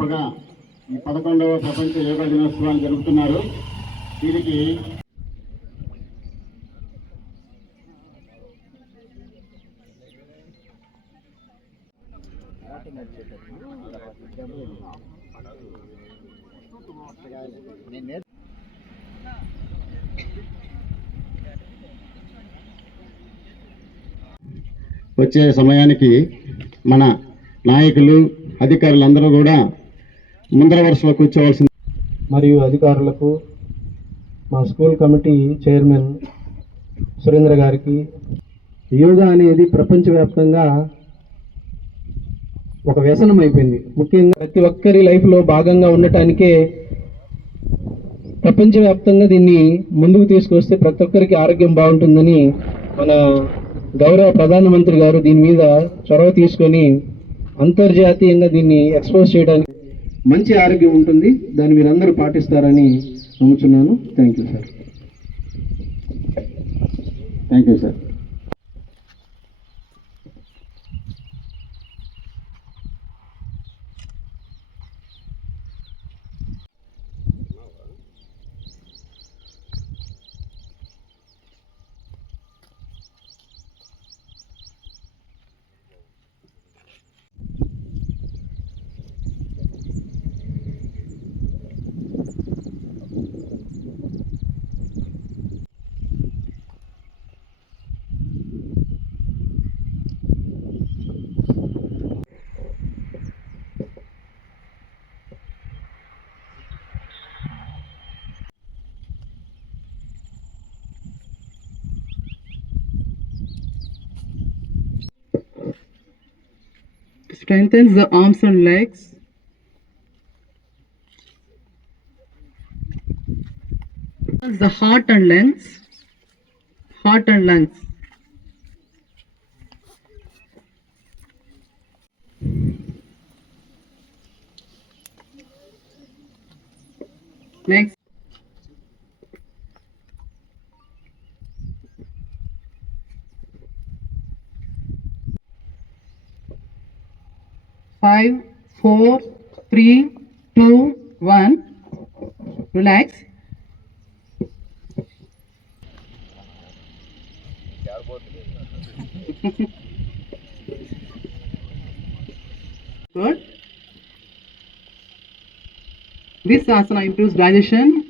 గొప్పగా ఈ పదకొండవ ప్రపంచ యోగా దినోత్సవాన్ని జరుపుతున్నారు. దీనికి వచ్చే సమయానికి మన నాయకులు అధికారులందరూ కూడా ముందర వరుసలో కూర్చోవలసింది మరియు అధికారులకు మా స్కూల్ కమిటీ చైర్మన్ సురేంద్ర గారికి యోగా అనేది ప్రపంచవ్యాప్తంగా ఒక వ్యసనం అయిపోయింది. ముఖ్యంగా ప్రతి ఒక్కరి లైఫ్లో భాగంగా ఉండటానికే ప్రపంచవ్యాప్తంగా దీన్ని ముందుకు తీసుకొస్తే ప్రతి ఒక్కరికి ఆరోగ్యం బాగుంటుందని మన గౌరవ ప్రధానమంత్రి గారు దీని మీద చొరవ తీసుకొని అంతర్జాతీయంగా దీన్ని ఎక్స్పోజ్ చేయడానికి మంచి ఆరోగ్యం ఉంటుంది. దాన్ని మీరందరూ పాటిస్తారని నమ్ముతున్నాను thank you sir thank you sir strengthens the arms and legs. The heart and lungs. Heart and lungs. Next 5, 4, 3, 2, 1. Relax. Good. This asana improves digestion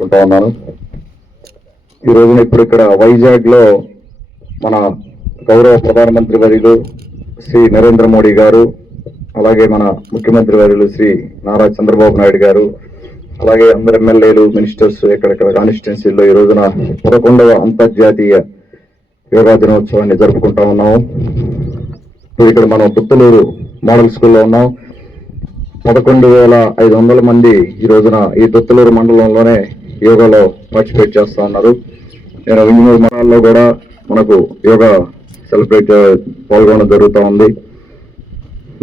అనుకుంటా ఉన్నాను. ఈ రోజున ఇప్పుడు ఇక్కడ వైజాగ్లో మన గౌరవ ప్రధానమంత్రి వర్యులు శ్రీ నరేంద్ర మోడీ గారు అలాగే మన ముఖ్యమంత్రి వర్యులు శ్రీ నారా చంద్రబాబు నాయుడు గారు అలాగే అందరు ఎమ్మెల్యేలు మినిస్టర్స్ ఎక్కడెక్కడ కాన్స్టిట్యున్సీల్లో ఈ రోజున పదకొండవ అంతర్జాతీయ యోగా దినోత్సవాన్ని జరుపుకుంటా ఉన్నాము. ఇప్పుడు ఇక్కడ మనం పుత్తలూరు మోడల్ స్కూల్లో ఉన్నాం. పదకొండు వేల ఐదు వందల మంది ఈ రోజున ఈ దొత్తులూరు మండలంలోనే యోగాలో పార్టిసిపేట్ చేస్తా ఉన్నారు. నేను ఇంజనీర్ మండలాల్లో కూడా మనకు యోగా సెలబ్రేట్ పాల్గొనడం జరుగుతూ ఉంది.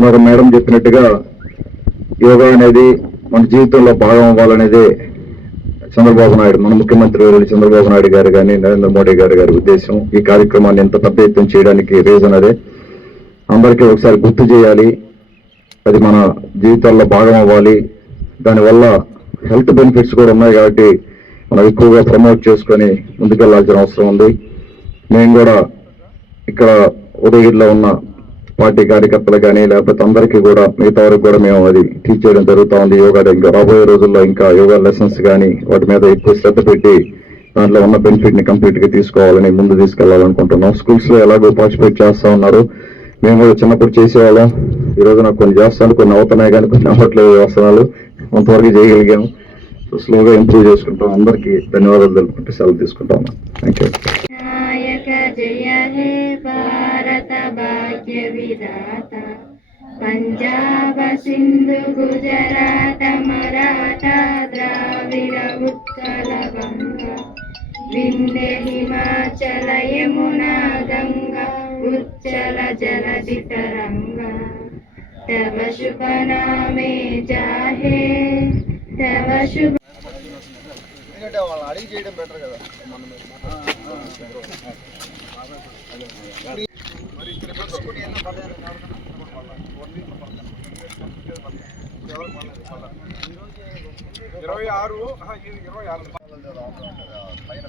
మరి మేడం చెప్పినట్టుగా యోగా అనేది మన జీవితంలో భాగం అవ్వాలనేదే చంద్రబాబు నాయుడు మన ముఖ్యమంత్రి చంద్రబాబు నాయుడు గారు కానీ నరేంద్ర మోడీ గారు గారి ఉద్దేశం ఈ కార్యక్రమాన్ని ఇంత పెద్ద ఎత్తున చేయడానికి రీజన్ అదే. అందరికీ ఒకసారి గుర్తు చేయాలి అది మన జీవితాల్లో భాగం అవ్వాలి. దానివల్ల హెల్త్ బెనిఫిట్స్ కూడా ఉన్నాయి కాబట్టి మనం ఎక్కువగా ప్రమోట్ చేసుకొని ముందుకెళ్ళాల్సిన అవసరం ఉంది. మేము కూడా ఇక్కడ ఉదయగిరిలో ఉన్న పార్టీ కార్యకర్తలు కానీ లేకపోతే అందరికీ కూడా మిగతా వరకు కూడా మేము అది టీచ్ చేయడం జరుగుతూ ఉంది. యోగా ఇంకా రాబోయే రోజుల్లో ఇంకా యోగా లెసన్స్ కానీ వాటి మీద ఎక్కువ శ్రద్ధ పెట్టి దాంట్లో ఉన్న బెనిఫిట్ని కంప్లీట్గా తీసుకోవాలని ముందు తీసుకెళ్ళాలనుకుంటున్నాం స్కూల్స్లో ఎలాగో పార్టిసిపేట్ చేస్తూ ఉన్నారు. మేము కూడా చిన్నప్పుడు చేసేవాళ్ళం. ఈ నాకు కొన్ని చేస్తాను కొన్ని అవుతున్నాయి కానీ కొన్ని అవ్వట్లేదు వ్యవస్థలు కొంతవరకు చేయగలిగాం. సో స్లోగా ఇంప్రూవ్ చేసుకుంటాం. అందరికీ ధన్యవాదాలు తెలుపుకుంటే సెలవు తీసుకుంటాం. థ్యాంక్ యూ జయ హే భారత భాగ్య విధాత. పంజాబ సింధు గుజరాత మరాఠా ద్రావిడ ఉత్కల గంగ వింధ్య హిమాచల యమునా గంగా ఉచ్చల ఎందుకంటే వాళ్ళని అడిగి చేయడం బెటర్ కదా మనం మరి ఇక్కడ పెట్టుకుని ఏమన్నా పర్లేదు ఎవరు పర్లేదు ఇరవై ఆరు ఇరవై ఆరు. పైన